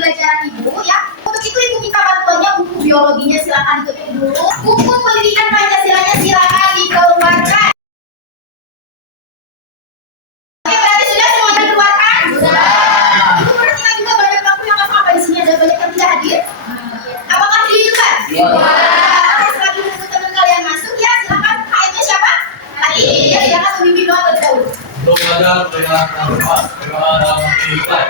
pembelajaran Ibu ya. Untuk itu Ibu minta bantuannya buku biologinya, silakan ditutup dulu. Buku pendidikan Pancasilanya silakan dikeluarkan. Oke, berarti sudah semuanya dikeluarkan? Sudah. Ibu perhatikan juga banyak waktu yang apa di sini, ada banyak yang tidak hadir. Apakah ditunjukkan? Iya. Oke, setelah menunggu teman kalian masuk ya, silakan. KM-nya siapa? Tadi ya, silakan pemimpin doa terlebih dahulu. Untuk belajar melihat manfaat bagaimana menilai.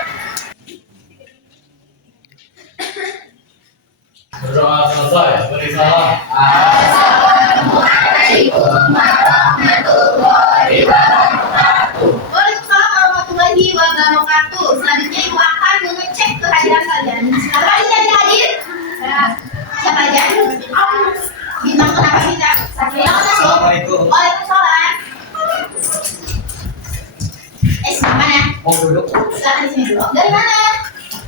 Berdoa selesai, beri salam. Assalamualaikum warahmatullahi wabarakatuh. Waalaikumsalam warahmatullahi wabarakatuh. Selanjutnya Ibu akan mengecek kehadiran kalian. Siapa aja yang hadir? Siapa aja? Bintang kenapa bintang? Assalamualaikum. Waalaikumsalam. Mana? Mau duduk? Silakan di sini dulu. Dari mana?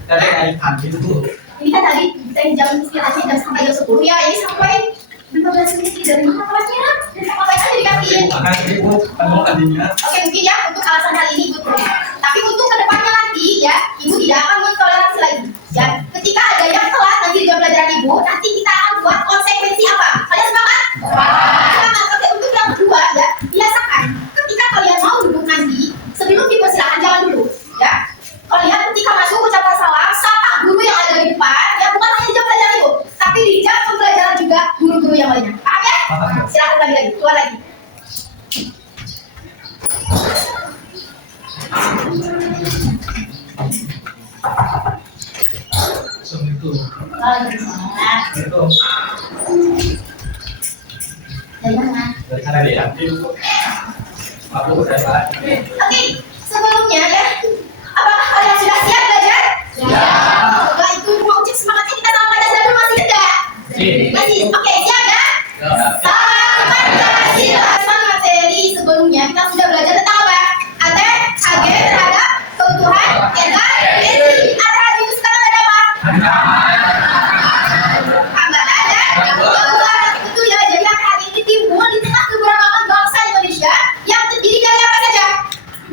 Dari kantin Bu. Ini kan tadi kita jam istirahatnya jam sampai jam 10 ya. Ini sampai 15 menit dari mana kelasnya? Dan sampai aja di kantin. Makan Bu, kamu kantinnya. Oke, mungkin ya untuk alasan kali ini Ibu terima. Tapi untuk kedepannya nanti ya, Ibu tidak akan mentoleransi lagi. Ya, ketika ada yang telat nanti di jam pelajaran Ibu, nanti kita akan buat konsekuensi apa? Kalian sepakat? Sepakat. Oke, untuk yang kedua ya, biasakan ketika kalian mau duduk nanti, sebelum dipersilakan jangan dulu, ya. Kalian ketika masuk ucapan salam, sapa guru yang ada di depan, ya bukan hanya di jam pelajaran Ibu, tapi di jam pembelajaran juga guru-guru yang lainnya. Paham ya? Silakan lagi, keluar lagi. Assalamualaikum. Waalaikumsalam. Dari mana? Dari sana di kantin Bu. Aku dari Pak. Oke, sebelumnya ya, apakah kalian sudah siap belajar? Siap. Coba itu mau cek semangatnya kita sama Pancasila dulu, masih enggak? Masih. Oke, siap ya? Salam Pancasila. Sama materi sebelumnya kita sudah belajar tentang apa? Ada AG terhadap keutuhan NKRI. Ada itu sekarang ada apa? Hambatan dan keutuhan. Betul ya, jadi hari ini timbul di tengah keberagaman bangsa Indonesia yang terdiri dari apa saja?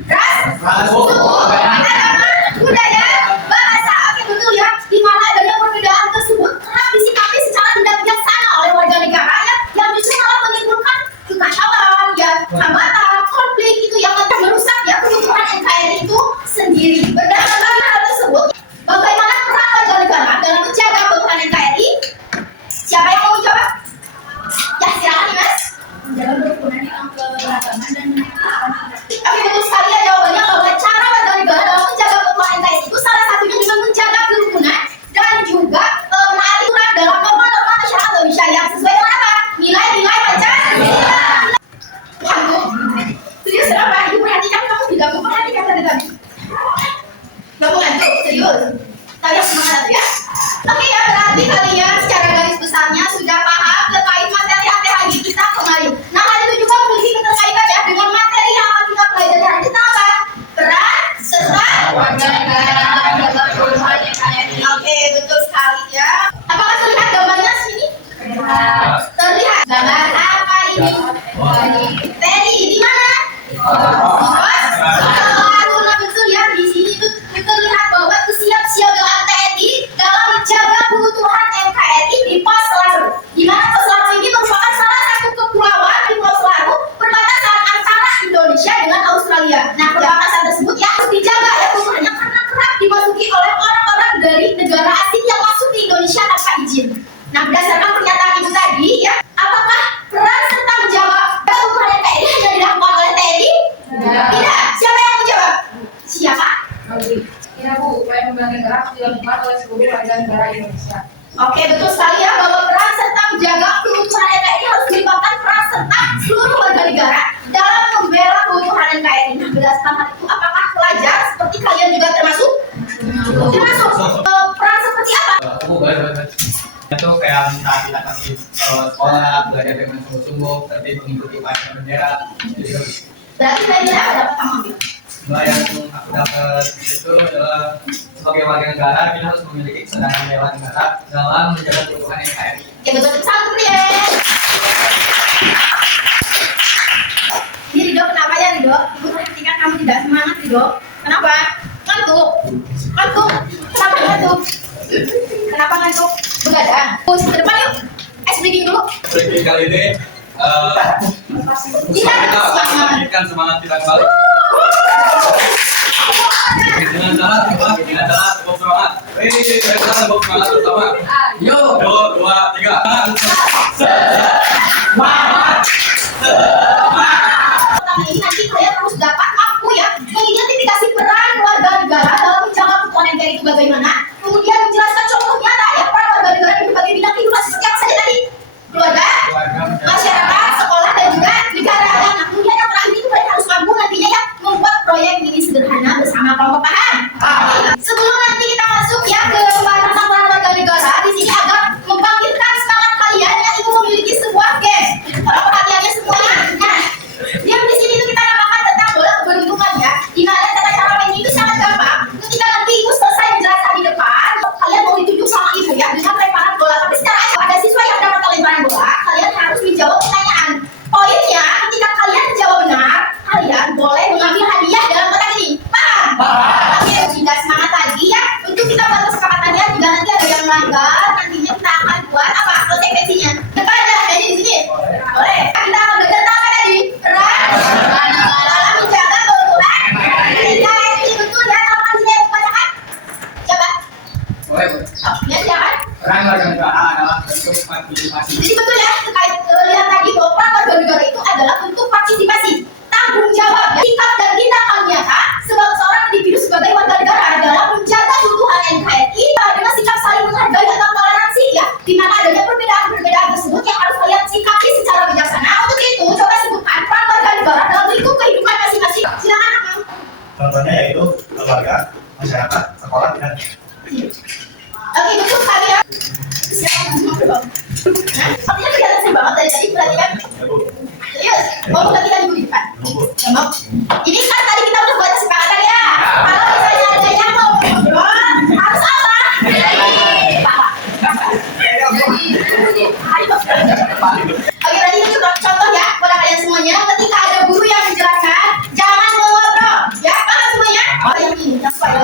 Ras, suku, agama, budaya, bahasa. Oke, betul ya. Di mana adanya perbedaan tersebut kerap disikapi secara tidak bijaksana oleh warga negara yang justru malah menimbulkan kekacauan, ya, hambatan, konflik itu yang akan merusak ya keutuhan NKRI itu sendiri. Berdasarkan hal tersebut, bagaimana peran warga negara dalam menjaga keutuhan NKRI? Siapa yang mau jawab? Ya, silakan nih, Mas. Menjaga kerukunan yang keberagaman dan Oke, betul sekali ya jawabannya bahwa cara warga negara dalam menjaga keutuhan NKRI itu salah satunya dengan menjaga kerukunan dan juga menaati aturan dalam norma-norma masyarakat Indonesia yang sesuai dengan apa? Nilai-nilai Pancasila. Waduh, serius kenapa? Ibu perhatikan, kamu tidak memperhatikan tadi. Gak mau ngantuk, serius. Kalian semangat ya? Oke ya, berarti kalian secara garis besarnya sudah paham terkait materi ATHG kita kemarin. Nah, hal itu juga memiliki keterkaitan ya dengan materi yang akan kita pelajari hari ini tentang apa? Peran serta warga negara dalam keutuhan NKRI. Oke, betul sekali ya. Apakah terlihat gambarnya sini? Terlihat. Gambar apa ini? Teri di mana? Nah, betul ya, di sini itu terlihat bahwa kesiapsiagaan TNI dalam menjaga keutuhan NKRI di Pos Selayar. Di mana Pos Selayar ini merupakan salah satu kepulauan di Pulau Selayar perbatasan antara Indonesia dengan Australia. Nah, perbatasan tersebut ya harus dijaga ya keutuhannya karena kerap dimasuki oleh orang-orang dari negara asing yang masuk di Indonesia tanpa izin. Nah, berdasarkan pernyataan Ibu tadi ya, apakah peran serta menjaga keutuhan NKRI hanya dilakukan oleh TNI? Tidak. Siapa yang menjawab? Siapa? Ya Bu, upaya pembela negara harus dilakukan oleh seluruh warga negara Indonesia. Oke, betul sekali ya bahwa peran serta menjaga keutuhan NKRI harus dilibatkan peran serta seluruh warga negara dalam membela keutuhan NKRI. Nah, berdasarkan hal itu, apakah pelajar seperti kalian juga termasuk? Termasuk. Peran seperti apa? Aku baik. Itu kayak minta kita kasih sekolah belajar dengan sungguh-sungguh, tertib mengikuti upacara bendera. Jadi Berarti kalian dapat ambil. yang aku dapat itu adalah sebagai warga negara kita harus memiliki kesadaran bela negara dalam menjaga keutuhan NKRI. Oke, betul. Satu ya. Ini Rido, kenapa ya Rido? Ibu perhatikan kamu tidak semangat Rido. Kenapa? Ngantuk. Kenapa ngantuk? ngantuk? Kenapa ngantuk? Begadang. Terus ke depan yuk. Ice breaking dulu. Breaking kali ini Kita semangat. memberikan semangat kita kembali dengan cara tepuk semangat. Tepuk semangat bersama. Yuk, 1, 2, 3. Semangat. Pertama ini nanti kalian harus dapat aku ya mengidentifikasi peran warga negara dalam menjaga kebutuhan NKRI itu bagaimana, kemudian menjelaskan contoh nyata ya peran warga negara di berbagai bidang kehidupan seperti apa saja tadi, keluarga, masyarakat, sekolah dan juga negara. Nah, kemudian yang terakhir itu kalian harus mampu nantinya ya membuat proyek mini sederhana bersama kelompok paham. Sebelum nanti kita masuk ya ke pembahasan peran warga negara di sini agar membangkitkan semangat kalian yang itu memiliki sebuah game. Kalau perhatiannya semuanya, nah, yang di sini itu kita namakan tentang bola keberuntungan ya. Di mana tata cara mainnya itu sangat gampang. Ketika nanti ibu selesai menjelaskan di depan, kalian mau ditunjuk sama ibu ya dengan lemparan bola. Tapi secara ada siswa yang dapat lemparan bola, kalian harus menjawab pertanyaan. Poinnya, ketika kalian menjawab benar, kalian boleh mengambil hadiah dalam kotak ini. Paham? Oke, jika semangat lagi ya. Untuk kita buat kesepakatannya, jika nanti ada yang melanggar, nantinya kita akan buat apa? Konsekuensinya. Depan ada jadi di sini. Boleh. Kita akan belajar apa tadi? Peran dalam menjaga kebutuhan. Jika ini betul ya, apa sih yang dibacakan? Coba. Oh, ya siapa? Peran warga negara adalah bentuk partisipasi. Jadi betul ya, terkait yang tadi bahwa peran warga negara itu adalah bentuk partisipasi, tanggung jawab, sikap dan tindakan nyata sebagai seorang individu sebagai warga negara adalah menjaga keutuhan NKRI dengan sikap saling menghargai dan toleransi ya, di mana adanya perbedaan-perbedaan tersebut yang harus kalian sikapi secara bijaksana. Untuk itu, coba sebutkan peran warga negara dalam lingkup kehidupan masing-masing. Silakan Akang. Contohnya yaitu keluarga, masyarakat, sekolah, dan Oke, betul sekali ya. Silakan ngobrol. Nah, sepertinya kelihatan sih banget dari tadi perhatikan. Serius, mau perhatikan dulu di depan. Mau? Ini kan tadi kita udah buat kesepakatan ya. Kalau misalnya ada yang mau ngobrol, harus apa? Oke, tadi itu contoh ya buat kalian semuanya. Ketika ada guru yang menjelaskan, jangan ngobrol. Ya, paham semuanya? Oh, yang ini, yang supaya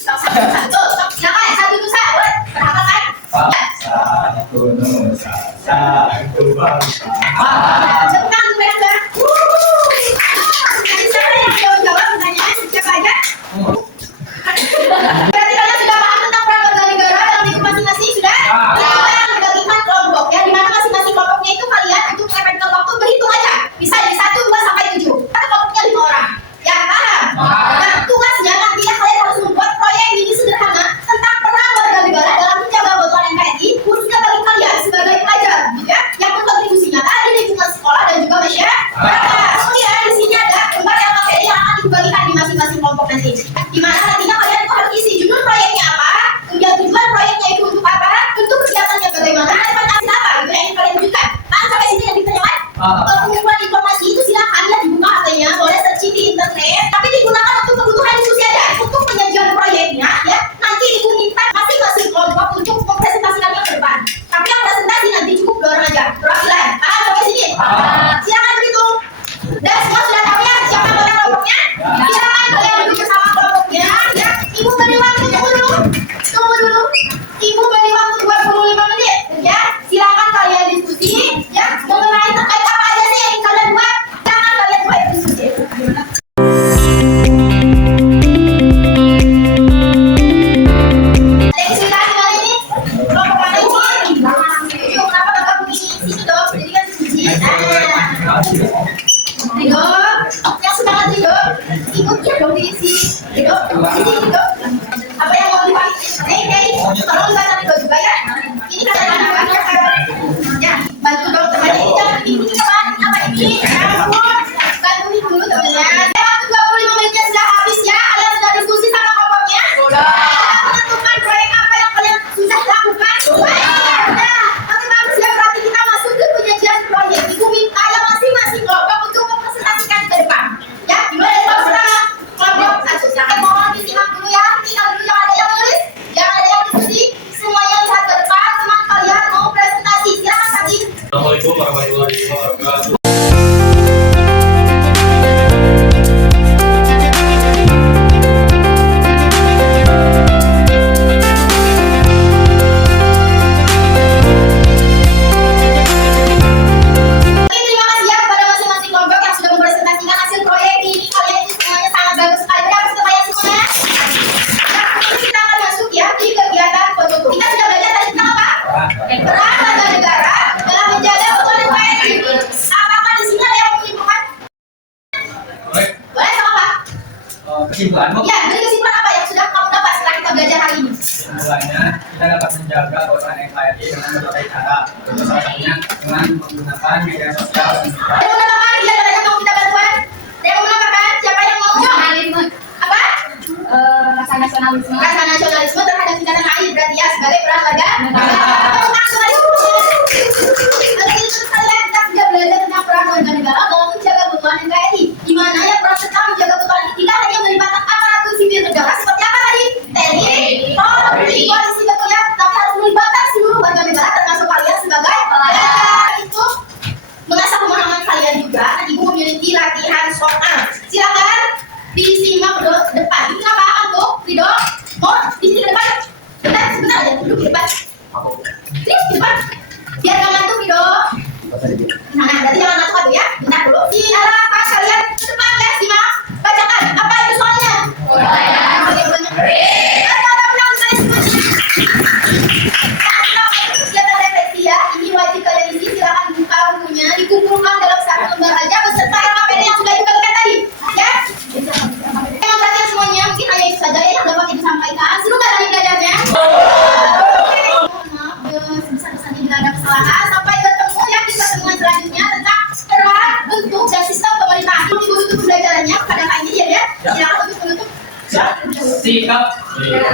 satu, silakan satu nusa, boleh perhatikan. satu nusa, satu bangsa. Tepuk tangan mereka. Nanti siapa yang jawab pertanyaan? Siapa aja? Berarti kalian sudah paham tentang peran warga negara dalam lingkup masing-masing sudah? Kita membagikan kelompok ya, di mana masing-masing kelompoknya itu kalian untuk mengepetkan waktu berhitung aja. Bisa dari 1, 2 sampai 7. Karena kelompoknya 5 orang. Ya paham? Nah, tugasnya nantinya kalian harus membuat proyek mini sederhana tentang peran warga negara dalam menjaga kebutuhan NKRI, khususnya bagi kalian sebagai pelajar, gitu ya, yang berkontribusi nyata di lingkungan sekolah dan juga masyarakat. Kemudian di sini ada gambar LKPI yang akan dibagikan di masing-masing kelompok nanti. Di mana nantinya kalian itu harus isi judul proyeknya apa, kemudian tujuan proyeknya itu untuk apa, bentuk kegiatannya bagaimana, dan manfaatnya apa, itu yang ingin kalian wujudkan. Paham sampai sini yang ditanyakan? Pengumpulan informasi itu silakan ya dibuka HP-nya, boleh searching di internet, tapi digunakan untuk kebutuhan diskusi aja, untuk penyajian proyeknya ya. Nanti ibu minta masing-masing kelompok untuk mempresentasikannya ke depan. Tapi yang presentasi nanti cukup 2 orang aja, perwakilan. Paham sampai sini? Silakan berhitung. Dan semua sudah tahu ya siapa orang kelompoknya? Silakan kalian duduk bersama kelompoknya ya. Ibu beri waktu tunggu dulu. Ibu beri waktu 25 menit ya. Silakan kalian diskusi ya mengenai terkait apa aja sih yang ingin kalian buat. Silakan kalian buat diskusi. Ada yang kesulitan kali ini? Kelompok mana ini? Yuk, kenapa bergabung di sini dong? Jadi kan diskusi. Ridho, yang semangat Ridho, ikutnya dong di sini. Ridho, sini Ridho. Apa yang mau dipakai? Tolong bantu Ridho juga ya. Ini kadang-kadang ya, bantu dong temannya. Jangan ini teman, apa ini? Bantu dulu temannya. Waktu 25 menitnya sudah habis ya. Kalian sudah diskusi sama kelompoknya? Sudah. Menentukan proyek apa yang kalian sudah lakukan? Sudah. Oke bagus ya, berarti kita masuk ke penyajian proyek. Ibu minta yang masing-masing kelompok untuk mempresentasikan ke depan. Ya, gimana ya kelompok pertama? Kelompok 1, silakan mohon disimak dulu ya. Tinggal dulu, jangan ada yang nulis, jangan ada yang diskusi. Semuanya Peran warga negara dalam menjaga keutuhan NKRI. Apakah di sini ada yang menyimpulkan? Boleh. Boleh sama Pak? Kesimpulanmu? Ya, dari kesimpulan apa yang sudah kamu dapat setelah kita belajar hari ini? Kesimpulannya, kita dapat menjaga keutuhan NKRI dengan berbagai cara. Salah satunya dengan menggunakan media sosial dan juga Ada yang menambahkan? Bila ada yang mau kita bantuan? Ada yang mau menambahkan? Siapa yang mau? Nasionalisme. Apa? Rasa nasionalisme. Rasa nasionalisme terhadap tingkatan air berarti ya sebagai peran warga negara. Nasionalisme. Oke, itu sekalian kita sudah belajar tentang peran warga negara dalam menjaga keutuhan NKRI. Di mana ya peran serta menjaga keutuhan ini tidak hanya melibatkan aparatur sipil negara seperti apa tadi? TNI, Polri, polisi betul ya, tapi harus melibatkan seluruh warga negara termasuk kalian sebagai pelajar. Itu mengasah pemahaman kalian juga. Nanti Ibu memiliki latihan soal. Silakan disimak dulu ke depan. Ini apa tuh, Rido? Mau di sini ke depan? Sebentar aja, duduk di depan. Sini di depan. Biar nggak ngantuk, Rido. Nah, berarti jangan ngantuk aja ya. Bentar dulu. Di arah apa kalian ke depan ya, simak. Bacakan. Apa itu soalnya? Oke, benar. Ada ulang saya semuanya. Kegiatan refleksi ya. Ini wajib kalian isi. Silakan buka bukunya, dikumpulkan dalam satu lembar aja beserta RKPD yang sudah diberikan tadi. Ya. Yang perhatian semuanya, mungkin hanya itu saja yang dapat ibu sampaikan. Semoga tadi belajarnya. Maaf, sebesar-besarnya bila ada kesalahan. Sampai ketemu ya di pertemuan selanjutnya tentang peran, bentuk, dan sistem pemerintahan. Ibu tutup pembelajarannya pada kali ini ya. Silakan untuk menutup. sikap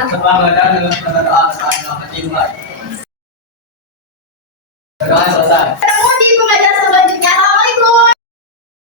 setelah belajar dengan doa kesalahan dimulai. Doa selesai.